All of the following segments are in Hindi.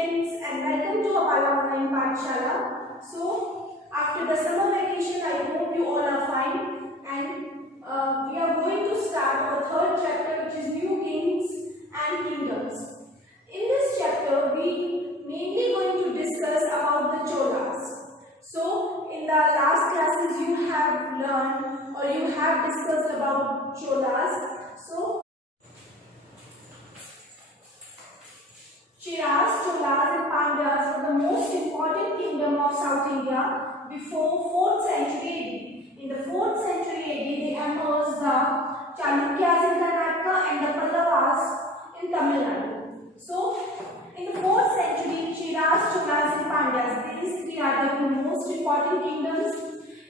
students and welcome to Apala Online Pathshala. So after the summer vacation, I hope you all are fine, and we are going to start our third chapter, which is New Kings and Kingdoms. In this chapter, we mainly going to discuss about the Cholas. So in the last classes you have learned or you have discussed about Cholas. So Cheras, Cholas and Pandyas were the most important kingdom of South India before 4th century AD. In the 4th century AD, they emerged the Chalukyas in Karnataka and the Pallavas in Tamil Nadu. So, in the 4th century, Cheras, Cholas and Pandyas, these three are the most important kingdoms.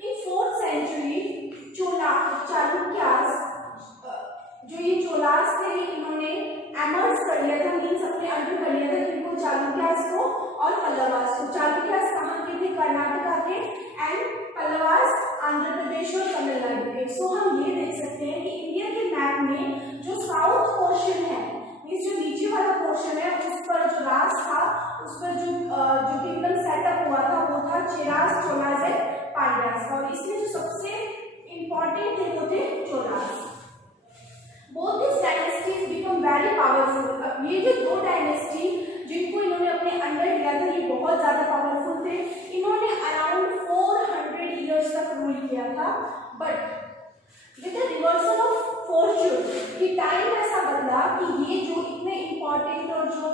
In 4th century, Chalukyas, जो ये चोलास थे इन्होंने एमर्ज कर लिया था, मीन्स अपने अंडर कर लिया था इनको चालुक्यास को और पल्लवास को। चालुक्यास कहाँ के थे? कर्नाटका के, एंड पल्लवास आंध्र प्रदेश और तमिलनाडु के। सो हम ये देख सकते हैं कि इंडिया के मैप में जो साउथ पोर्शन है, मीन्स जो नीचे वाला पोर्शन है, उस पर जो राज था, उस पर जो किंगडम सेटअप हुआ था वो था चेरास, चोलास एंड पांड्यास, और इसमें जो सबसे इंपॉर्टेंट थे वो थे Cholas. Both these dynasties become very powerful. अब ये जो दो डायनेस्टी जिनको इन्होंने अपने अंडर लिया था, ये बहुत ज़्यादा पावरफुल थे। इन्होंने अराउंड 400 इयर्स तक रूल किया था, but with the reversal of Fortune कि टाइम ऐसा बदला कि ये जो इतने इम्पोर्टेंट और जो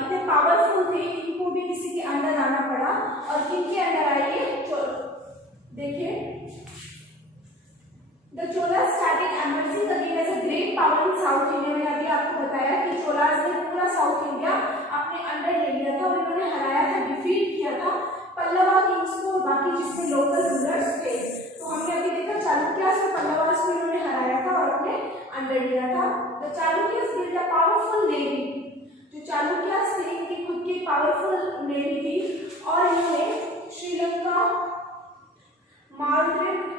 इतने पावरफुल थे, इनको भी किसी के अंडर आना पड़ा। और किनके अंडर आए? देखिए, The Cholas started emerging again as a great power in South India. मैंने अभी आपको बताया कि चोलास ने पूरा साउथ इंडिया अपने अंडर ले लिया था और इन्होंने हराया था, डिफीट किया था पल्लवा किंग्स को और बाकी जितने लोकल रूलर्स थे। तो हमने अभी देखा चालुक्यास और पल्लवास को इन्होंने हराया था और अपने अंडर लिया था। The Chalukyas built a powerful navy. जो चालुक्यास थे इनकी खुद की पावरफुल नेवी थी और इन्होंने श्रीलंका, मालदीव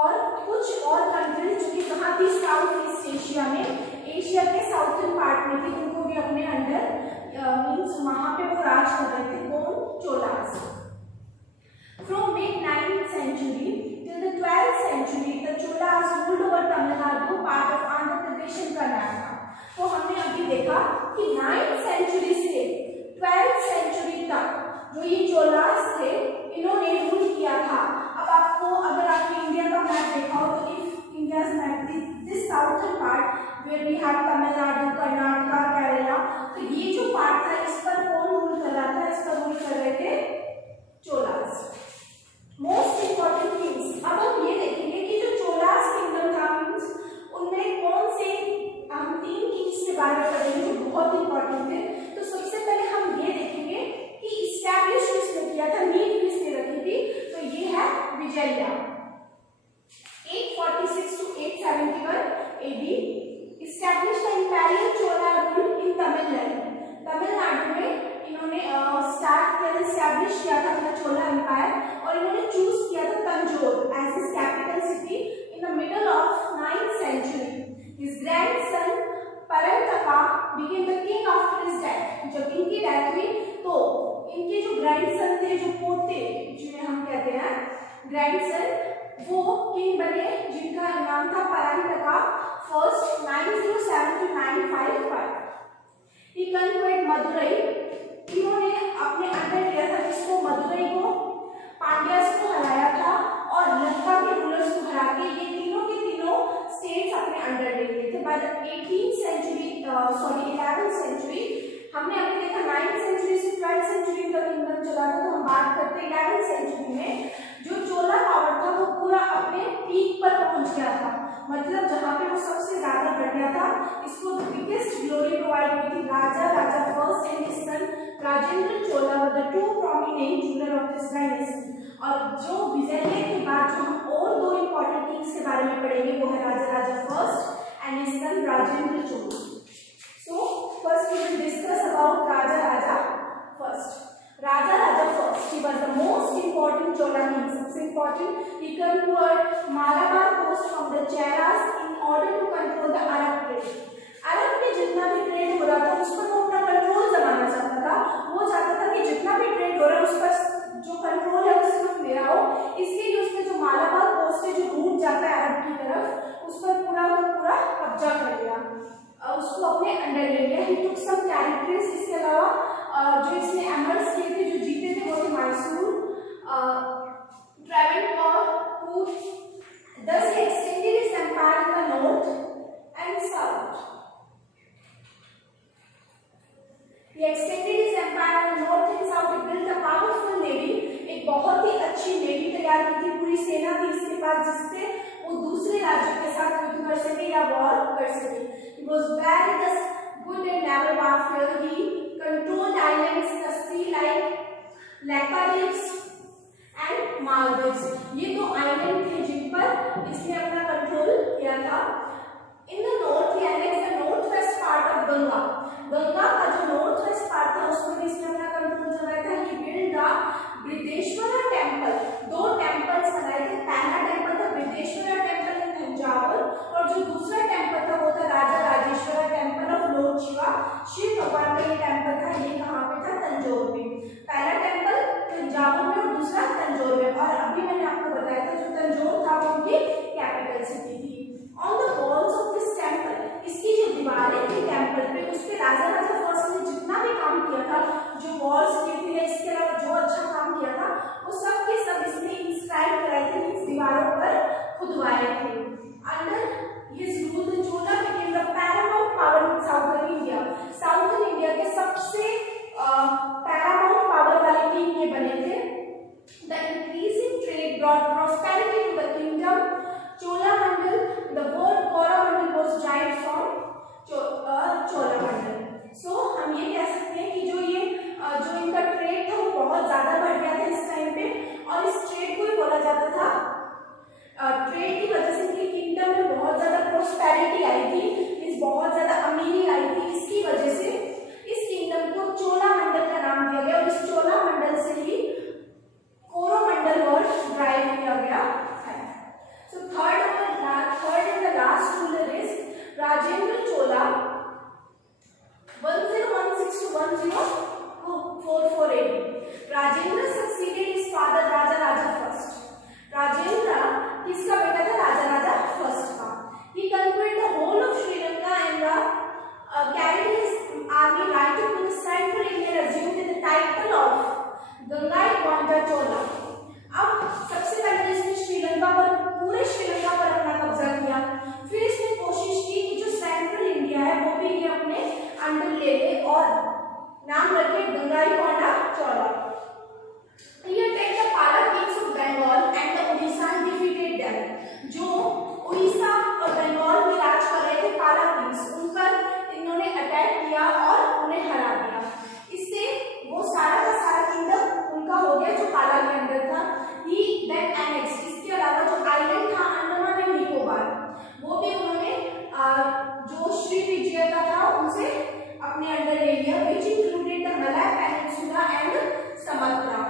और कुछ और कंट्रीज जो कि कहाँ थी? साउथ ईस्ट एशिया में, एशिया के साउथर्न पार्ट में थी, उनको भी अपने अंडर मीन्स वहाँ पे वो राज कर रहे थे। कौन? Cholas. From mid 9th century till the 12th century the Cholas ruled over Tamil Nadu, part of Andhra Pradesh and Karnataka. तो हमने अभी देखा कि 9th century से 12th century तक जो ये चोलास थे इन्होंने रूल किया था। अब आपको अगर आपने इंडिया का मैप देखा हो तो if India's map this southern part where we have Tamil Nadu, Karnataka, Kerala, तो ये जो पार्ट था इस पर कौन रूल कर रहा था? इस पर रूल कर रहे थे चोलास। मोस्ट इंपॉर्टेंट किंग्स, अब हम ये देखेंगे कि जो चोलास किंगडम था मीन्स उनमें कौन से हम 3 किंग्स के बारे में पढ़ेंगे जो बहुत इंपॉर्टेंट थे। तो सबसे पहले हम ये देखेंगे कि इस्टेब्लिश किसने किया था, नींव किसने रखी थी? तो ये है Vijaya. 846 to 871 AD established the imperial Chola rule in Tamil Nadu. Tamil Nadu में इन्होंने स्टार्ट किया, एस्टैब्लिश किया था अपना चोला एम्पायर और इन्होंने चूज किया था Tanjore as his capital city in the middle of 9th century. His grandson Parantaka became the king after his death. जब इनकी डेथ हुई तो इनके जो ग्रैंडसन थे, जो पोते जिन्हें हम कहते हैं ग्रैंडसन, वो किंग बने जिनका नाम था Parantaka first 907 to 955. He conquered Madurai, इन्होंने अपने अंडर लिया था जिसको मदुरई को, पांड्यास को हराया था और लंका के रूलर्स को हरा के ये तीनों के तीनों स्टेट्स अपने अंडर ले लिए थे। बाय द 11th century हमने अभी देखा 9th century से 12th century तक किंगडम चला था, तो हम बात करते हैं 11th century में जो चोला पावर था वो पूरा अपने पीक पर पहुंच गया था, मतलब जहाँ पे वो सबसे ज्यादा बढ़ गया था। इसको बिगेस्ट ग्लोरी प्रोवाइड हुई थी Raja first and his son Rajendra Chola were the 2 prominent ruler of this dynasty. और जो विजय के बाद जो हम और 2 इंपॉर्टेंट किंग्स के बारे में पढ़ेंगे वो है Raja first and his son Rajendra Chola. So first we will discuss about Raja first. Raja first, he was the most important Chola king. सबसे important, he conquered Malabar coast from the Cheras in order to control the Arab trade. अरब में जितना भी ट्रेड हो रहा था उस पर वो अपना कंट्रोल जमाना चाहता था, वो चाहता जो इसमें एमर्स किए थे, जो जीते थे, वो थे Mysore, Travancore, who thus extended his empire in the north and south. He extended his empire in the north and south. He built a powerful navy. एक बहुत ही अच्छी नेवी तैयार की थी, पूरी सेना थी इसके पास, जिससे वो दूसरे राज्यों के साथ युद्ध कर सके या वॉर कर सके. He was very thus good at naval warfare. He controlled islands, the sea like Lacadives and Maldives. ये दो आइलैंड थे जिन पर इसने अपना कंट्रोल किया था. In the north, he annexed the northwest part of Ganga. Ganga का जो नॉर्थ वेस्ट पार्ट था उसमें भी इसने अपना कंट्रोल जमाया था. He built the Brihadeeswara temple. दो टेम्पल्स बनाए थे. पहला टेम्पल था बृहदेश्वरा टेम्पल इन तंजावुर, और जो दूसरा टेम्पल था वो था Raja Rajeshwara temple of lord Shiva. Shiva भगवान का ये टेम्पल था. ये कहाँ पे था? तंजौर में. पहला टेम्पल तंजावुर में और दूसरा तंजौर में. और अभी मैंने आपको बताया था जो तंजौर था वो उनकी कैपिटल सिटी थी. On the walls of this temple, इसकी जो दीवारें थी टेम्पल पे, उस पे राजा राजा फर्स्ट ने जितना भी काम किया था, जो वॉल्स किए थे, इसके अलावा जो अच्छा काम किया था, वो सब के सब इसने इंस्क्राइब कराए थे, इस दीवारों पर खुदवाए थे. Under his rule the Chola became the paramount power in southern India. Southern India के सबसे पैरामाउंट पावर वाले किंग ये बने थे. The increasing trade brought prosperity to the kingdom Cholamandal. The word Coromandel was derived from Cholamandal. So हम ये कह सकते हैं कि जो इनका ट्रेड था वो बहुत ज्यादा बढ़ गया था इस टाइम पे, और इस ट्रेड को ही बोला जाता था. ट्रेड की वजह से इनके किंगडम में बहुत ज्यादा प्रॉस्पेरिटी आई थी, इस बहुत ज्यादा अमीरी आई थी. इसकी वजह से इस किंगडम को चोलामंडल का नाम दिया गया, और इस चोलामंडल से ही कोरोमंडल वर्ड ड्राइव किया गया. So third and the last ruler is Rajendra Chola, 1016 to 1044 AD. Rajendra succeeded his father Raja Raja first. Rajendra किसका बेटा था? राजा राजा फर्स्ट का. He conquered the whole of Sri Lanka and carried his army right up to the central India, assumed the title of Gangaikonda Chola. अब सबसे पहले इसने श्रीलंका पर, पूरे श्रीलंका पर अपना कब्जा किया. फिर इसने कोशिश की कि जो सेंट्रल इंडिया है वो भी ये अपने अंडर ले ले, और नाम रखे गंगाईकोंडा चोला. He attacked the Pala kings of Bengal and the Odisha and defeated them. जो उड़ीसा और बंगाल में राज कर रहे थे पाला किंग्स, उन पर इन्होंने अटैक किया और उन्हें हरा दिया. इससे वो सारा का सारा किंगडम उनका हो गया जो पाला के अंदर था. He then annexed. इसके अलावा जो आइलैंड था अंडमान एंड निकोबार, वो भी उन्होंने जो श्री विजय का था उनसे अपने अंडर ले लिया. which included the Malay Peninsula and Sumatra.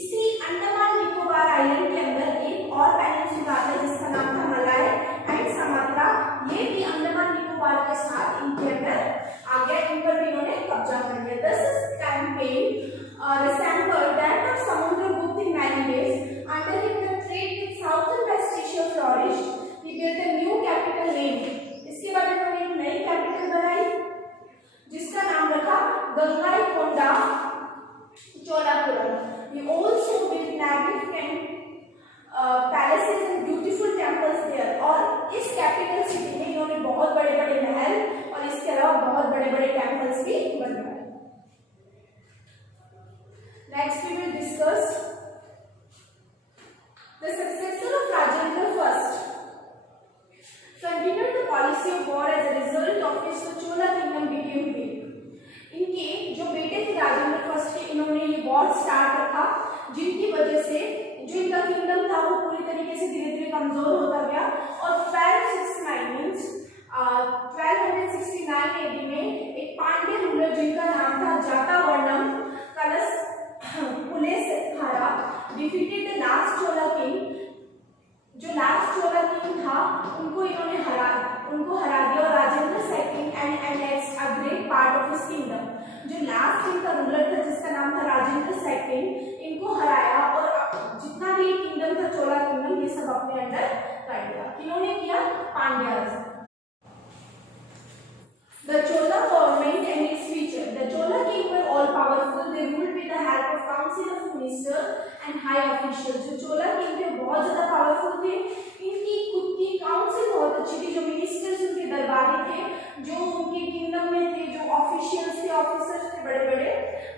इसी अंडमान निकोबार आइलैंड के अंदर एक और पेनिनसुला है जिसका नाम था मलाय एंड समत्रा. ये भी अंडमान निकोबार के साथ इनके अंदर आ गया, इन पर भी इन्होंने कब्जा कर लिया. This campaign resembled that of Samudragupta in many ways. Under him the trade with South and West Asia flourished. He built a new capital named. इसके बाद इन्होंने एक नई कैपिटल बनाई जिसका नाम रखा Gangaikonda Cholapuram. He also built magnificent palaces and beautiful temples there. और इस कैपिटल सिटी में इन्होंने बहुत बड़े बड़े महल और इसके अलावा बहुत बड़े बड़े टेम्पल्स भी बनवाए. Next we will discuss the successor of Rajendra first. Continued the policy of war as a result of which the Chola kingdom became weak. इनके जो बेटे थे राजेंद्र फर्स्ट के, इन्होंने ये वॉर स्टार्ट रखा जिनकी वजह से जो इनका किंगडम था वो पूरी तरीके से धीरे धीरे कमजोर होता गया. और 1269 AD में एक पांड्य रूलर जिनका नाम था Jatavarman Kulasekhara defeated the last Chola king. जो लास्ट चोला किंग था उनको इन्होंने हरा दिया और Rajendra second and annexed a great part of his kingdom. जो लास्ट इनका रूलर था जिसका नाम था राजेंद्र सेकंड, इनको हराया और जितना भी किंगडम था चोला किंगडम ये सब अपने अंडर कर लिया. किन्होंने किया? Pandyas. The Chola government and its feature. The Chola king were all powerful बड़े बड़े,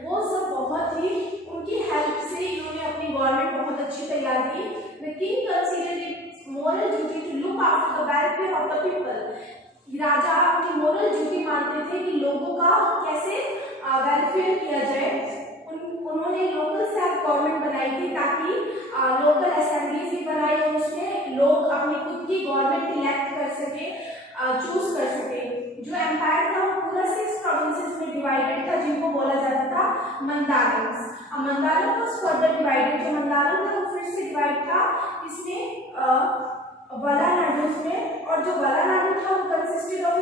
वो सब बहुत ही उनकी हेल्प से इन्होंने अपनी गवर्नमेंट बहुत अच्छी तैयार की। The king considered it moral duty to look after the welfare of the people. राजा अपनी मोरल ड्यूटी मानते थे कि लोगों का कैसे वेलफेयर किया जाए। उन्होंने लोकल सेल्फ गवर्नमेंट बनाई थी ताकि लोकल असेंबलीज भी बनाई और उसमें लोग अपनी खुद की गवर्नमेंट इलेक्ट कर सके, चूज कर सके। जो एम्पायर था वो पूरा 6 प्रोविंसेस में डिवाइडेड था जिनको बोला जाता था मंडालम्स। अब मंडालम वाज फर्दर डिवाइडेड, जो मंडालम था वो फिर से डिवाइड था इसमें वलानाडुस में, और जो वलानाडु था वो consisted of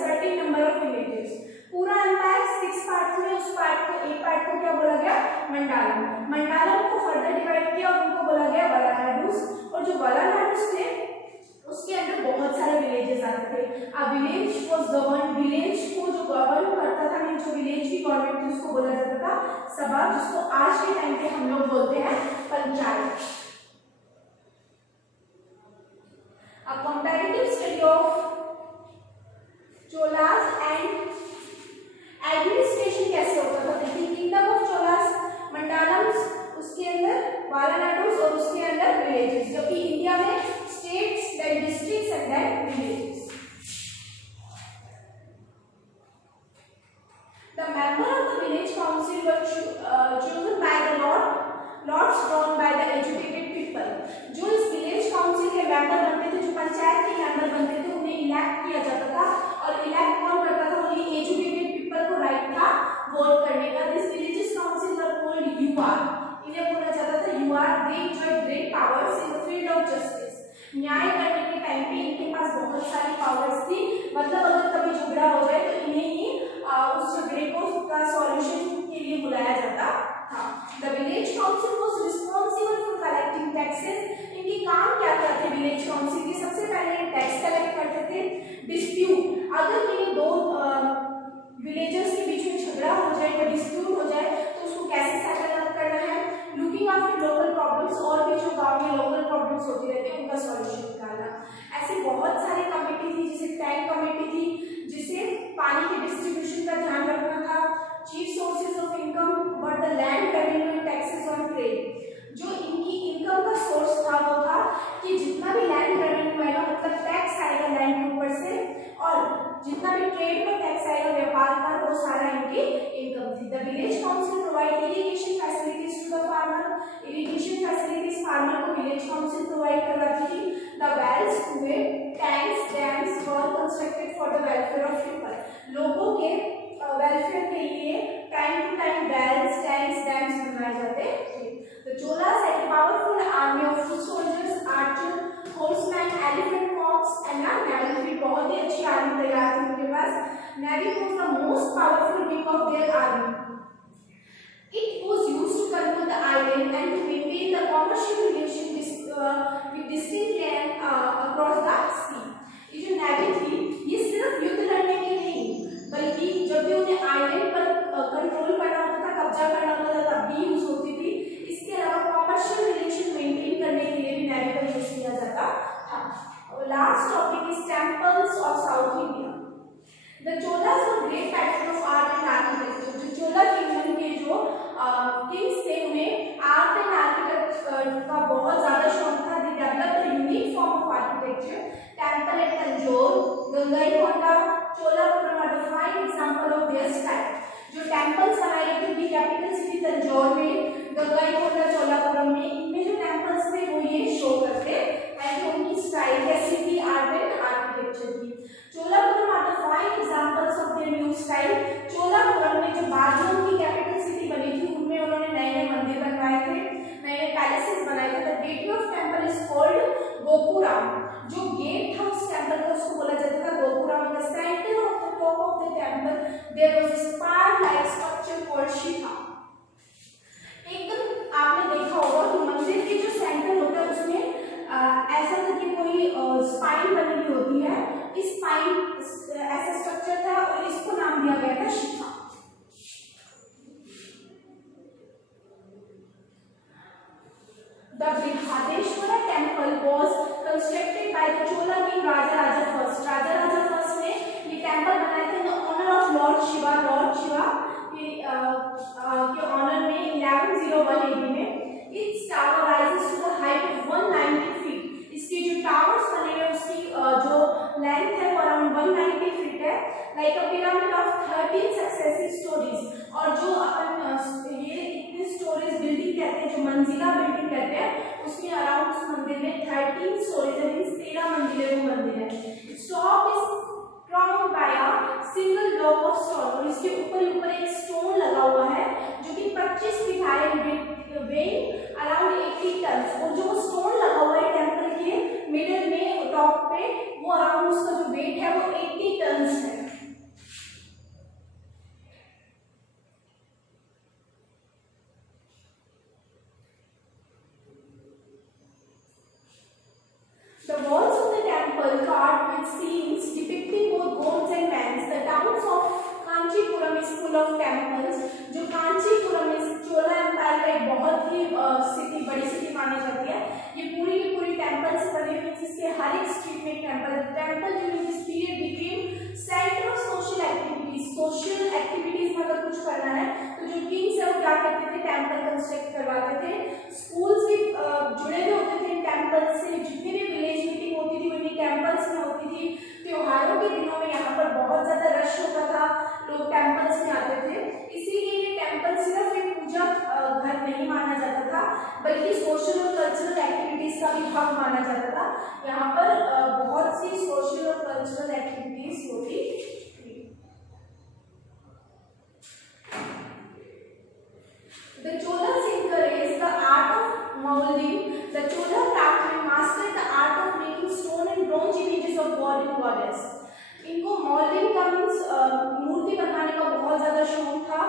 certain number of villages. पूरा एम्पायर 6 पार्ट्स में, उस एक पार्ट को क्या बोला गया, मंडालम। मंडालम को फर्दर डिवाइड किया और उनको बोला गया वलानाडुस। और जो वलानाडुस थे उसके अंदर बहुत सारे विलेजेस आते थे। अब विलेज वाज गवर्न, विलेज को जो गवर्न करता था, जो विलेज की गवर्नमेंट थी उसको बोला जाता था सभा, जिसको आज के टाइम पे हम लोग बोलते हैं panchayat. A comparative study of Cholas and administration कैसे होता था। देखिए किंगडम ऑफ चोलास, मंडालम्स, उसके अंदर वालानाडुस और उसके अंदर विलेजेस, जबकि इंडिया में states, then districts and then villages. The member of the village council were chosen by the lords drawn by the educated people। जो इस विलेज काउंसिल के मेंबर बनते थे, जो पंचायत के मेंबर बनते थे, उन्हें इलेक्ट किया जाता था। और इलेक्ट कौन करता था, ओनली एजुकेटेड पीपल को राइट था वोट करने का। This villages council were called Ur. इन्हें बोला जाता था Ur. They enjoyed great powers in the field of justice. न्याय करने के टाइम पे इनके पास बहुत सारी पावर्स थी। मतलब अगर कभी झगड़ा हो जाए तो इन्हें ही उस झगड़े को का सॉल्यूशन के लिए बुलाया जाता था। The village council was responsible for collecting taxes. इनके काम क्या क्या थे विलेज काउंसिल के? सबसे पहले टैक्स कलेक्ट करते थे। डिस्प्यूट, अगर कहीं दो विलेजर्स के बीच में झगड़ा हो जाए या डिस्प्यूट हो जाए तो उसको कैसे सेटल अप करना है। लुकिंग आफ्टर लोकल प्रॉब्लम्स, और भी जो गांव में लोकल प्रॉब्लम्स होती रहती है उनका सॉल्यूशन निकालना। ऐसी बहुत सारी कमेटी थी, जैसे टैंक कमेटी थी जिसे पानी के डिस्ट्रीब्यूशन का ध्यान रखना था। Chief sources of income were the land revenue and taxes on trade. जो इनकी इनकम का सोर्स था वो था कि जितना भी लैंड रेवेन्यू आएगा, मतलब टैक्स आएगा लैंड के ऊपर से, और जितना भी ट्रेड पर टैक्स आएगा व्यापार पर, वो सारा इनकी इनकम थी। The village council provide irrigation facilities to the farmer. Irrigation facilities farmer को विलेज काउंसिल प्रोवाइड करवाती थी। द वेल्स, कुएं, tanks, dams were constructed for the welfare of people. लोगों के वेलफेयर के लिए time to time wells, tanks, dams बनवाए जाते थे। The Cholas had a powerful army of foot soldiers, archers, horsemen, elephant corps and a naval fleet। बहुत ही अच्छी आर्मी तैयार थी उनके पास। Navy was the most powerful wing of their army. It was used to control the island and to maintain the commercial relation with distant land across the sea। ये जो नेवी थी ये सिर्फ युद्ध लड़ने के नहीं, बल्कि जब भी उन्हें आइलैंड पर कंट्रोल करना होता था, कब्जा करना होता था, तब भी यूज होती थी। इसके अलावा कॉमर्शियल रिलेशन मेंटेन करने के लिए भी नेवी का यूज किया जाता था। Last topic is temples of south India. The Cholas were great pattern of art and architecture. जो चोला किंगडम के जो किंग्स थे उन्हें आर्ट एंड आर्किटेक्चर का बहुत ज्यादा शौक था। They developed a unique form of architecture. Temple at Tanjore, Gangaikonda, Cholapuram are the fine example of their style. जो टेम्पल्स बनाए गए थे उनकी कैपिटल सिटी तंजौर में, गंगईकोंडा, चोलापुरम में, इनमें जो टेम्पल्स थे वो ये शो करते हैं कि उनकी स्टाइल कैसी थी आर्ट एंड आर्किटेक्चर की। Cholapuram are the fine examples of their new style. Cholapuram में जो बाद में उनकी कैपिटल सिटी बनी थी उनमें उन्होंने नए नए मंदिर बनवाए थे, नए नए पैलेसेस बनाए थे। The gateway of temple is called gopuram. जो गेट था उस टेम्पल का उसको बोला जाता था gopuram. The centre of the top of the temple there was a spire like structure called shikha. एकदम आपने देखा होगा कि मंदिर के जो सेंटर होता है उसमें ऐसा करके कोई स्पाइन बनी like a pyramid of 13 successive stories. और जो अपन ये इतनी स्टोरीज बिल्डिंग कहते हैं, जो मंजिला बिल्डिंग कहते हैं, उसमें अराउंड उस मंदिर में 13 स्टोरीज है, मींस 13 मंजिले वो मंदिर है। Its top is crowned by a single block of stone, और इसके ऊपर एक स्टोन लगा हुआ है जो कि 25 feet high and weighing around 80 ton. और जो स्टोन लगा हुआ है टेंपल के मिडिल में टॉप पे, वो अराउंड उसका जो वेट है वो 80 टन है। The walls of the temple carved with scenes depicting both gods and men. The towns of Kanchipuram is full of temples. जो कांचीपुरम इस चोला एम्पायर का एक बहुत ही सिटी, बड़ी सिटी मानी जाती है। ये पूरी की पूरी टेंपल से बनी हुई है, जिसके हर एक स्ट्रीट में temple during this period became centre of social activities. Social activities में अगर कुछ करना है तो जो किंग्स है वो क्या करते थे, टेंपल कंस्ट्रक्ट करवाते थे। स्कूल्स भी जुड़े हुए होते थे टेंपल से, जितनी भी विलेज मीटिंग होती थी उन्हीं टेंपल्स में होती थी। त्योहारों के दिनों में यहाँ पर बहुत ज्यादा रश होता था, लोग टेंपल्स में आते थे। इसीलिए ये टेंपल सिर्फ एक पूजा घर नहीं माना जाता था, बल्कि सोशल और कल्चरल एक्टिविटीज का भी हब माना जाता था। यहाँ पर बहुत सी सोशल और कल्चरल एक्टिविटीज होती थी। The Cholas encouraged the art of molding. The Chola craftsmen mastered the art of making stone and bronze images of god and goddess. इनको मोल्डिंग का मीन्स मूर्ति बनाने का बहुत ज्यादा शौक था।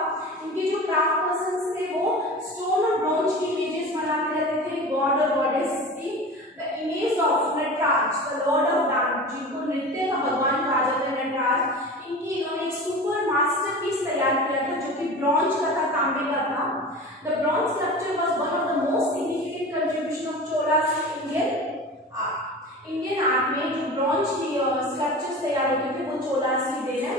इनके जो क्राफ्ट पर्सन्स थे वो स्टोन और ब्रॉन्ज की इमेजेस बनाते रहते थे गॉड और गॉडेस की। The image of Nataraja the lord of dance, जिनको नृत्य का भगवान कहा जाता है नटराज, इनकी इन्होंने एक सुपर मास्टरपीस तैयार किया था जो कि ब्रॉन्ज का था, तांबे का था। The bronze sculpture was one of the most significant contribution of Cholas in Indian art में जो ब्रॉन्ज की स्कल्पचर्स तैयार होते थे वो चोलास की देन है।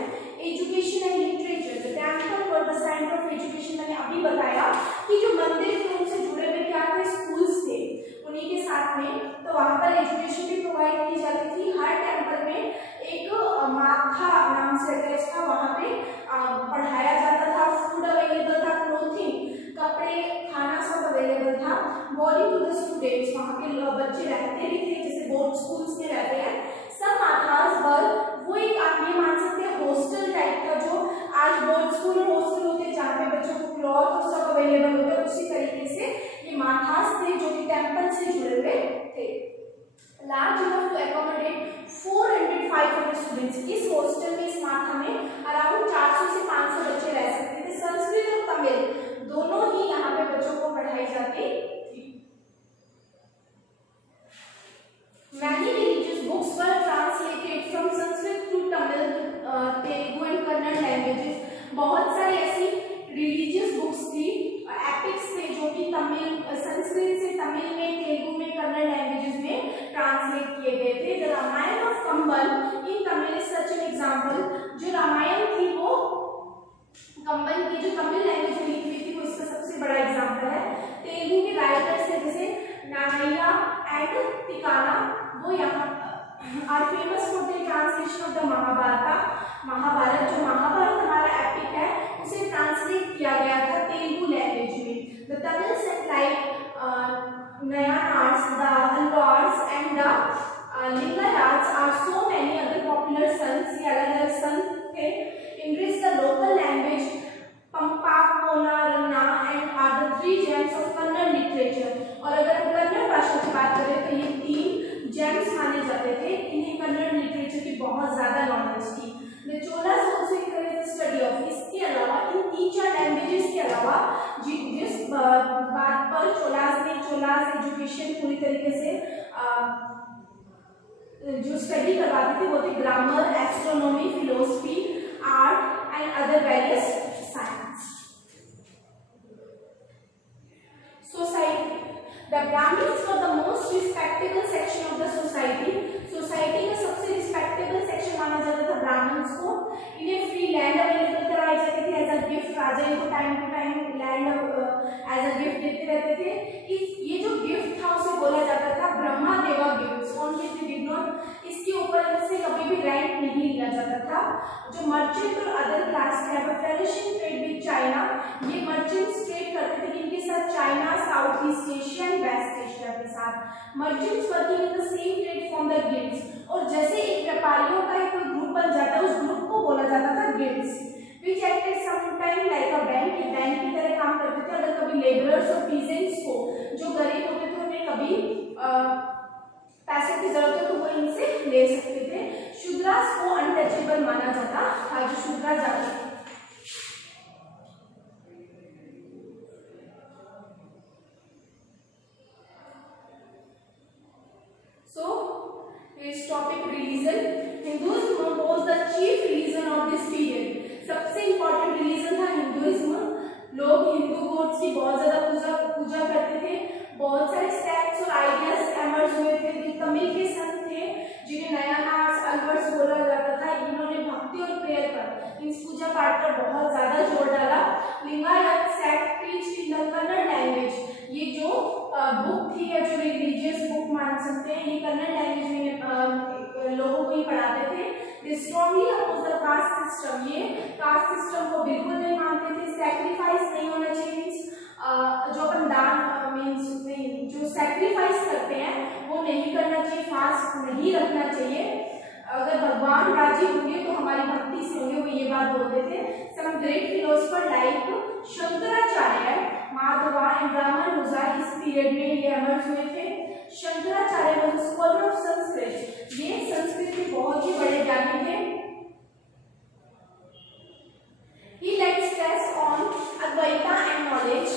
Education and literature, the temple were the centre of education. मैंने अभी बताया कि जो मंदिर थे उनसे जुड़े हुए क्या थे, स्कूल्स थे, उन्हीं के साथ में तो वहाँ पर एजुकेशन भी प्रोवाइड की जाती थी। हर टेंपल में एक माथा नाम से एड्रेस था, वहाँ पे पढ़ाया जाता था, फूड अवेलेबल था, क्लोथिंग कपड़े खाना सब अवेलेबल था। बोर्डिंग टू द स्टूडेंट्स, वहाँ के बच्चे रहते भी थे जैसे बोर्ड स्कूल्स में रहते हैं। सब माथास पर वो एक आप ये मान सकते हैं हॉस्टल टाइप का, जो आज बोर्ड स्कूल और हॉस्टल होते हैं जहाँ पे बच्चों को क्लॉथ और सब अवेलेबल होते हैं, उसी तरीके से ये माथास थे जो कि टेंपल से जुड़े हुए थे। Large enough to accommodate 400-500 students. इस हॉस्टल में, इस माथा में अराउंड 400 से 500 बच्चे रह सकते थे। संस्कृत और तमिल दोनों ही यहाँ पे बच्चों को पढ़ाई जाती थी। Many religious books were translated from Sanskrit to Tamil, Telugu and Kannada languages. बहुत सारी ऐसी रिलीजियस बुक्स थी, एपिक्स थे जो कि तमिल संस्कृत से तमिल में, तेलुगु में, कन्नड़ लैंग्वेजेस में ट्रांसलेट किए गए थे। The Ramayana of Kamban in Tamil is such an example. जो रामायण थी वो कंबल की जो तमिल लैंग्वेज में लिखी हुई थी वो इसका सबसे बड़ा एग्जांपल है। तेलुगु के राइटर्स थे जैसे नानैया एंड तिकाना, वो यहाँ are famous for the translation of the Mahabharata. जो महाभारत हमारा एपिक है उसे ट्रांसलेट किया गया था तेलुगु लैंग्वेज में। The Tamil saints like Nayanars, the Alvars and the Lingayats are so many other popular saints, ये अलग अलग संत थे। English the local language Pampa, Ponna, Ranna and are the 3 gems of Kannada literature. और अगर कन्नड़ भाषा की बात करें तो ये 3 जेम्स माने जाते थे, इन्हें कन्नड़ लिटरेचर की बहुत ज्यादा नॉलेज थी। The Cholas also encourage the study of, इसके अलावा इन 3-4 लैंग्वेजेस के अलावा जिस बात पर चोलास एजुकेशन पूरी तरीके से जो स्टडी करवाते थे वो थे grammar, astronomy, philosophy, art and other various science. Society, the Brahmins were the most respectable section of the society. Society का सबसे रिस्पेक्टेबल सेक्शन माना जाता था ब्राह्मण्स को। इन्हें फ्री लैंड अवेलेबल करवाई जाती थी एज अ गिफ्ट। राजा इनको time to time land as a gift देते रहते थे। ये जो गिफ्ट था उसे बोला जाता था ब्रह्मा देवा गिफ्ट। इसके ऊपर से कभी भी रेंट नहीं लिया जाता था। जो मर्चेंट और अदर क्लास थे have a flourishing trade with China, ये मर्चेंट्स ट्रेड करते थे किनके साथ? China, south east Asia and west Asia के साथ। Merchants working in the same trade from the guilds, और जैसे एक व्यापारियों का एक ग्रुप बन जाता है, उस ग्रुप को बोला जाता था guilds. which acted sometime like a bank, ये बैंक की तरह काम करते थे। अगर कभी लेबरर्स और पीजेंट्स को, जो गरीब होते थे, उन्हें कभी पैसे की जरूरत हो तो वो इनसे ले सकते थे। शूद्रास को अनटचेबल माना जाता था, जो शूद्रा जाति। इस topic religion, Hinduism was the chief religion of this period. सबसे इंपॉर्टेंट रिलीजन था हिंदुइज्म। लोग हिंदू गॉड्स की बहुत ज्यादा पूजा करते थे। बहुत सारे सेक्ट्स और आइडियाज एमर्ज हुए थे। तमिल के संत थे जिन्हें नयानार्स अलवर्स बोला जाता था। इन्होंने भक्ति और प्रेयर पर, इस पूजा पाठ पर बहुत ज्यादा जोर डाला। Lingayat sect preached in the Kannada language, ये जो बुक थी या जो रिलीजियस बुक मान सकते हैं, ये कन्नड़ लैंग्वेज में लोगों को ही पढ़ाते थे। They strongly oppose the caste system, ये कास्ट सिस्टम को बिल्कुल नहीं मानते थे। सैक्रिफाइस नहीं होना चाहिए, मीन्स जो अपन दान मीन्स नहीं, जो सैक्रिफाइस करते हैं वो नहीं करना चाहिए, फास्ट नहीं रखना चाहिए। अगर भगवान राजी होंगे तो हमारी भक्ति से होंगे, वो ये बात बोलते थे। Some great philosopher like Shankaracharya, Madhva and Ramanuja इस पीरियड में ये एमर्ज हुए थे। Shankaracharya was a scholar of Sanskrit, ये संस्कृत के बहुत ही बड़े ज्ञानी थे। He laid stress on Advaita and knowledge.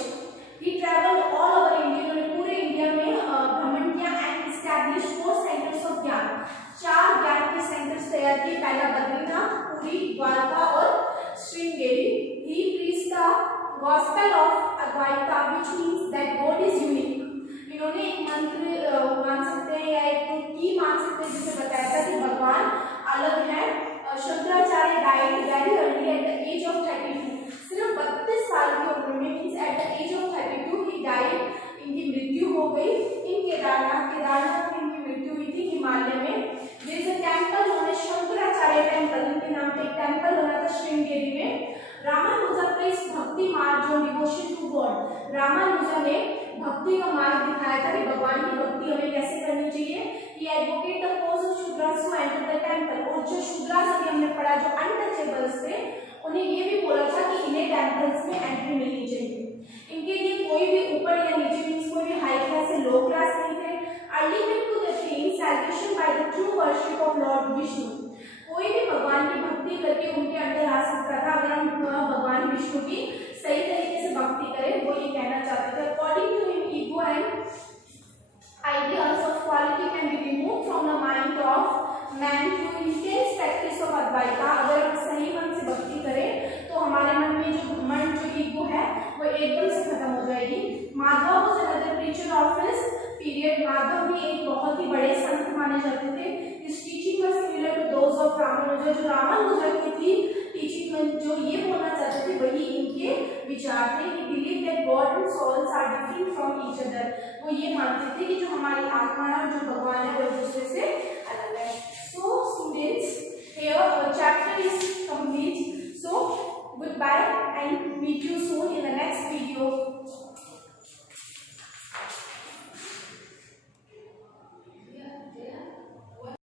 He traveled all over India, उन्होंने पूरे इंडिया में भ्रमण किया एंड established 4 सेंटर्स ऑफ ज्ञान, 4 ज्ञान के सेंटर्स तैयार किए। पहला बद्रीनाथ, पुरी, द्वारका और Sringeri. He preached the gospel of Advaita, which means that God is unique. इन्होंने एक मंत्र मान सकते हैं या एक की मान सकते हैं जिसे बताया था कि भगवान अलग है। Shankaracharya died very early at the age of 32, सिर्फ 32 साल की उम्र में, means at the age of 32 ही डाइड, इनकी मृत्यु हो गई। इन केदारनाथ में इनकी मृत्यु हुई थी, हिमालय में। There is a temple known as Shankaracharya temple, इनके नाम पे एक टेंपल बना था श्रृंगेरी में। रामानुजा का इस भक्ति मार्ग, जो डिवोशन टू गॉड, रामानुजा ने भक्ति का मार्ग दिखाया था कि भगवान की भक्ति हमें कैसे करनी चाहिए। He advocated the cause of Shudras who entered the temple, और जो शूद्रास अभी हमने पढ़ा, जो अनटचेबल्स थे, उन्हें ये भी बोला था कि इन्हें टेंपल्स में एंट्री मिलनी चाहिए। इनके लिए कोई भी ऊपर या नीचे, मींस कोई भी हाई क्लास या लो क्लास नहीं थे। Ultimate to the theme salvation by the true worship of Lord Vishnu, कोई भी भगवान की भक्ति करके उनके अंदर आ सकता था अगर हम भगवान विष्णु की सही तरीके से भक्ति करें, वो ये कहना चाहते थे। According to him ego and ideas of quality can be removed from the mind of man through intense practice of Advaita। अगर हम सही मन से भक्ति करें तो हमारे मन में जो घमंड, जो ईगो है, वो एकदम से खत्म हो जाएगी। Madhav was another preacher of his period। Madhav भी एक बहुत ही बड़े संत माने जाते थे। His teaching was similar to those of Ramanuja, जो रामानुजा की थी टीचिंग में, जो ये बोलना चाहते थे वही इनके विचार थे। He believed that God and souls are different from each other। वो ये मानते थे कि जो हमारी आत्मा है और जो भगवान है वो एक दूसरे से अलग है। So students, here our chapter is complete।